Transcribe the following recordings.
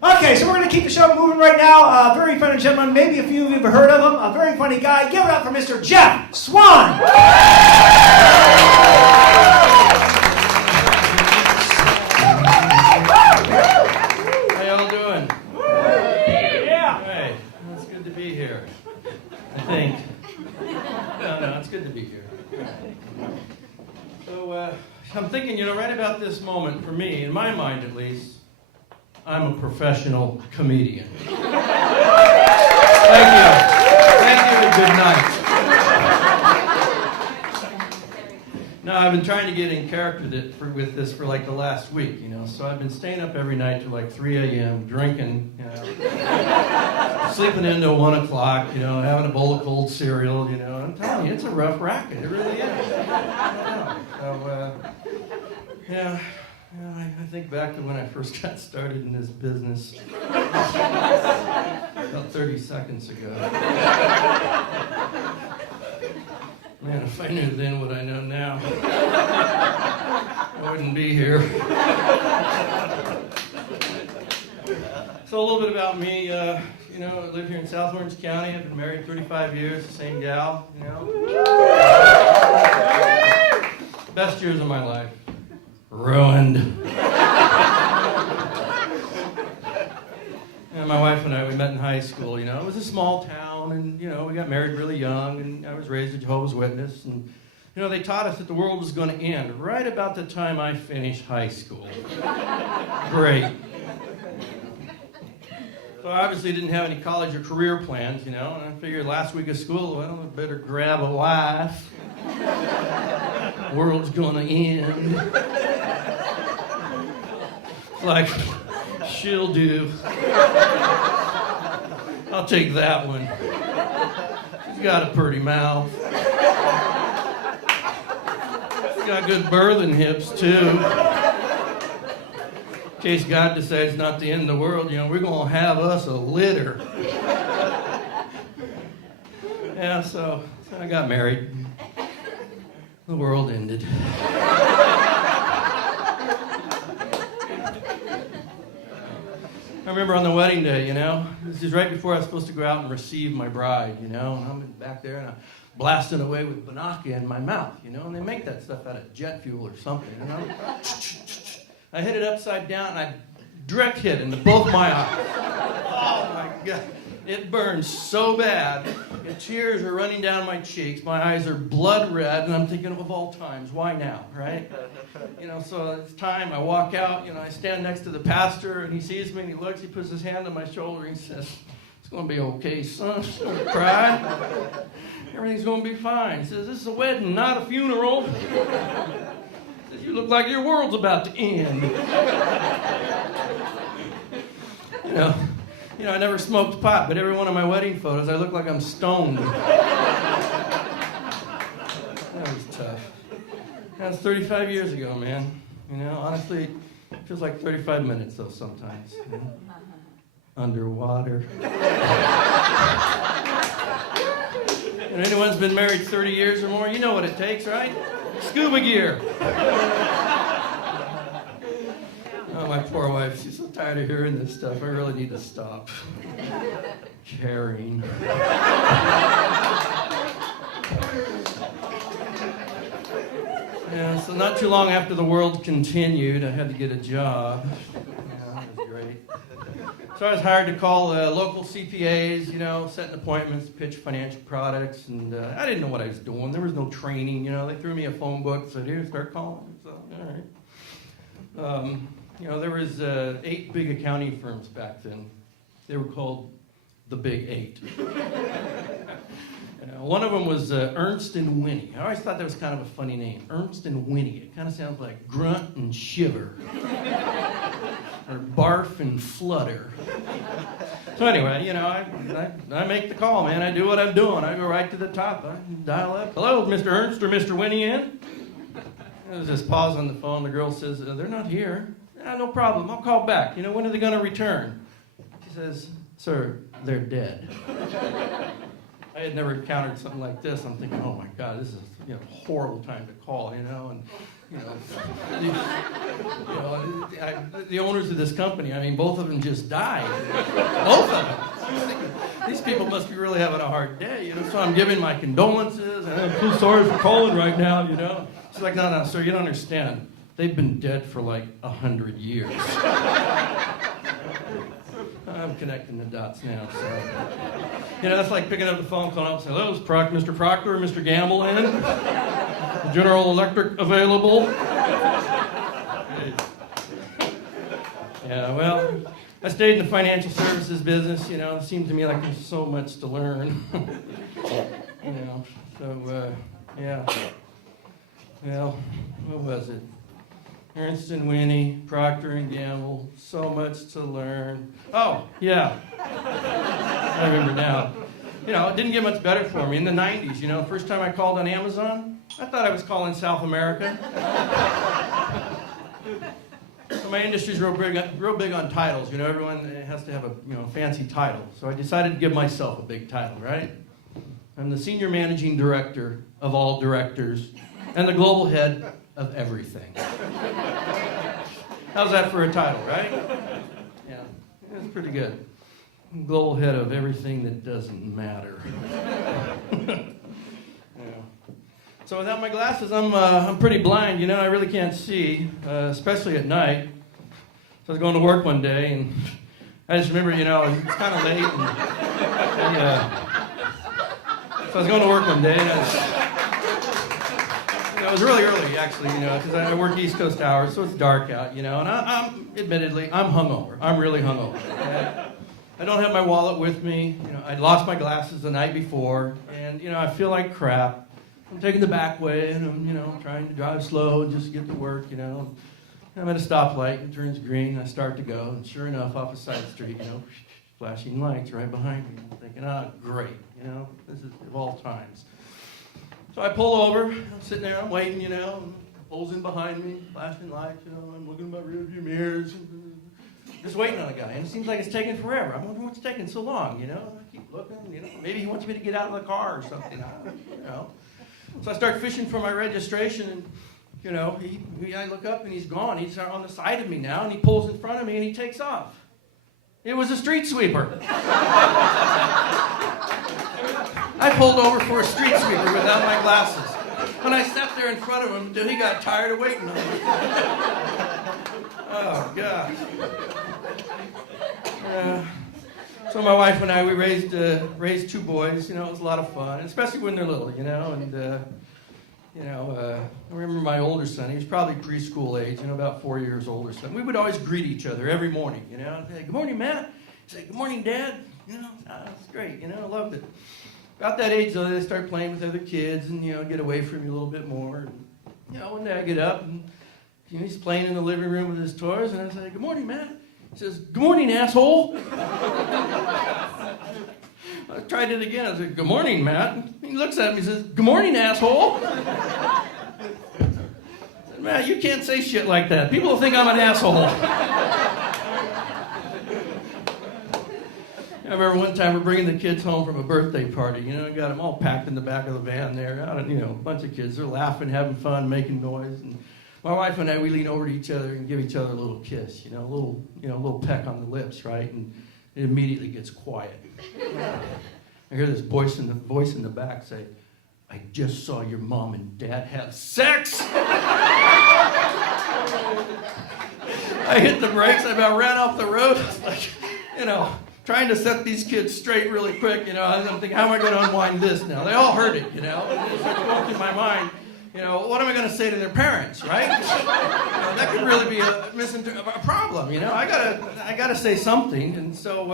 Okay, so we're going to keep the show moving right now. Very funny gentleman. Maybe a few of you have heard of him. A very funny guy. Give it up for Mr. Jeff Swan. How y'all doing? Yeah. Hey, it's good to be here. I think. No, it's good to be here. So, I'm thinking, right about this moment, for me, in my mind at least, I'm a professional comedian. Thank you. Thank you and good night. No, I've been trying to get in character with this for like the last week, so I've been staying up every night till like 3 a.m., drinking, sleeping into 1 o'clock, having a bowl of cold cereal, I'm telling you, it's a rough racket. It really is. So, I think back to when I first got started in this business about 30 seconds ago. Man, if I knew then what I know now, I wouldn't be here. So a little bit about me, I live here in South Orange County. I've been married 35 years, the same gal, Best years of my life. Ruined. And my wife and I, we met in high school, It was a small town, and, we got married really young, and I was raised a Jehovah's Witness, and, they taught us that the world was going to end right about the time I finished high school. Great. So I obviously didn't have any college or career plans, and I figured last week of school, well, I better grab a wife. World's gonna end. Like, she'll do. I'll take that one. She's got a pretty mouth. She's got good birthing hips, too. In case God decides not to end the world, we're gonna have us a litter. Yeah, so I got married. The world ended. I remember on the wedding day, this is right before I was supposed to go out and receive my bride, and I'm back there and I'm blasting away with Banaka in my mouth, and they make that stuff out of jet fuel or something, I hit it upside down and I direct hit into both my eyes. Oh my God. It burns so bad, and tears are running down my cheeks. My eyes are blood red, and I'm thinking, of all times, why now, right? So it's time. I walk out. I stand next to the pastor, and he sees me, and he looks. He puts his hand on my shoulder, and he says, "It's going to be okay, son. Don't cry. Everything's going to be fine." He says, "This is a wedding, not a funeral." He says, "You look like your world's about to end." I never smoked pot, but every one of my wedding photos, I look like I'm stoned. That was tough. That was 35 years ago, man. Honestly, it feels like 35 minutes, though, sometimes. Underwater. And anyone's been married 30 years or more, you know what it takes, right? Scuba gear. Oh, my poor wife, she's so tired of hearing this stuff. I really need to stop caring. Yeah, so not too long after the world continued, I had to get a job. That was great. So I was hired to call local CPAs, setting appointments, pitch financial products, and I didn't know what I was doing. There was no training, They threw me a phone book, said, "Here, start calling." So, all right. There was 8 big accounting firms back then. They were called the Big 8. One of them was Ernst and Winnie. I always thought that was kind of a funny name, Ernst and Winnie. It kind of sounds like grunt and shiver, or barf and flutter. So anyway, I make the call, man. I do what I'm doing. I go right to the top. I dial up. "Hello, Mr. Ernst or Mr. Winnie in?" There's this pause on the phone. The girl says, "They're not here." "No problem. I'll call back. When are they going to return?" She says, "Sir, they're dead." I had never encountered something like this. I'm thinking, oh my God, this is a horrible time to call, and The owners of this company, I mean, both of them just died. Both of them. These people must be really having a hard day, you know. So I'm giving my condolences, and I'm so sorry for calling right now, you know. She's like, no, sir, you don't understand. They've been dead for like 100 years. I'm connecting the dots now. So. You know, that's like picking up the phone, calling up and saying, hello, is Mr. Proctor or Mr. Gamble in? General Electric available? Yeah, well, I stayed in the financial services business, you know. It seemed to me like there's so much to learn. You know, so, yeah. Well, what was it? Ernst & Winnie, Procter & Gamble, so much to learn. Oh, yeah. I remember now. You know, it didn't get much better for me. In the 90s, you know, the first time I called on Amazon, I thought I was calling South America. So my industry's real big on titles. You know, everyone has to have a fancy title. So I decided to give myself a big title, right? I'm the senior managing director of all directors and the global head of everything. How's that for a title, right? Yeah, it's pretty good. Global head of everything that doesn't matter. Yeah. So without my glasses, I'm pretty blind. You know, I really can't see, especially at night. So I was going to work one day, and I just remember, you know, it's kind of late. So I was going to work one day, and it was really early, actually, you know, because I work East Coast hours, so it's dark out, you know, and I'm admittedly, I'm hungover. I'm really hungover. I don't have my wallet with me. You know, I lost my glasses the night before, and, you know, I feel like crap. I'm taking the back way, and I'm, you know, trying to drive slow and just get to work, you know. I'm at a stoplight, it turns green, I start to go, and sure enough, off a side street, you know, flashing lights right behind me. I'm thinking, great, you know, this is of all times. So I pull over, I'm sitting there, I'm waiting, you know, and pulls in behind me, flashing lights, you know, I'm looking in my rearview mirrors, just waiting on a guy, and it seems like it's taking forever. I'm wondering what's taking so long, you know. I keep looking, you know, maybe he wants me to get out of the car or something, you know. So I start fishing for my registration, and, you know, I look up and he's gone. He's on the side of me now, and he pulls in front of me and he takes off. It was a street sweeper. I pulled over for a street sweeper without my glasses. When I sat there in front of him until he got tired of waiting on me. Oh, gosh. So my wife and I, we raised two boys. You know, it was a lot of fun, especially when they're little, you know. And, I remember my older son. He was probably preschool age, you know, about 4 years older son. We would always greet each other every morning, you know. I'd say, good morning, Matt. He'd say, good morning, Dad. You know, it's great, you know, I loved it. About that age, though, they start playing with other kids and, you know, get away from you a little bit more. And, you know, one day I get up and, you know, he's playing in the living room with his toys, and I say, good morning, Matt. He says, good morning, asshole. I tried it again. I said, good morning, Matt. And he looks at me and says, good morning, asshole. I said, Matt, you can't say shit like that. People will think I'm an asshole. I remember one time we're bringing the kids home from a birthday party. You know, I got them all packed in the back of the van there. You know, a bunch of kids. They're laughing, having fun, making noise. And my wife and I, we lean over to each other and give each other a little kiss. You know, a little peck on the lips, right? And it immediately gets quiet. I hear this voice in the back say, I just saw your mom and dad have sex. I hit the brakes. I about ran off the road. I was like, you know, trying to set these kids straight really quick, you know. I'm thinking, how am I going to unwind this now? They all heard it, you know. It's like going through my mind, you know, what am I going to say to their parents, right? You know, that could really be a problem, you know. I gotta say something, and so,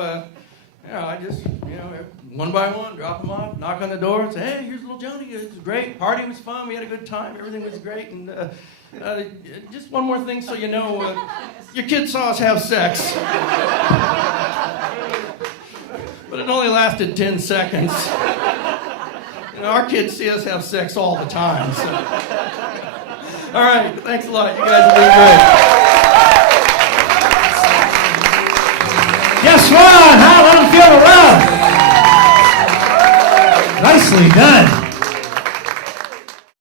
you know, I just, you know, one by one, drop them off, knock on the door, and say, hey, here's little Johnny. It was great. Party was fun. We had a good time. Everything was great. And just one more thing, so you know, your kid saw us have sex. But it only lasted 10 seconds. You know, our kids see us have sex all the time. So. All right, thanks a lot. You guys are doing great. Yes, Swan, huh? Let them feel the love. Nicely done.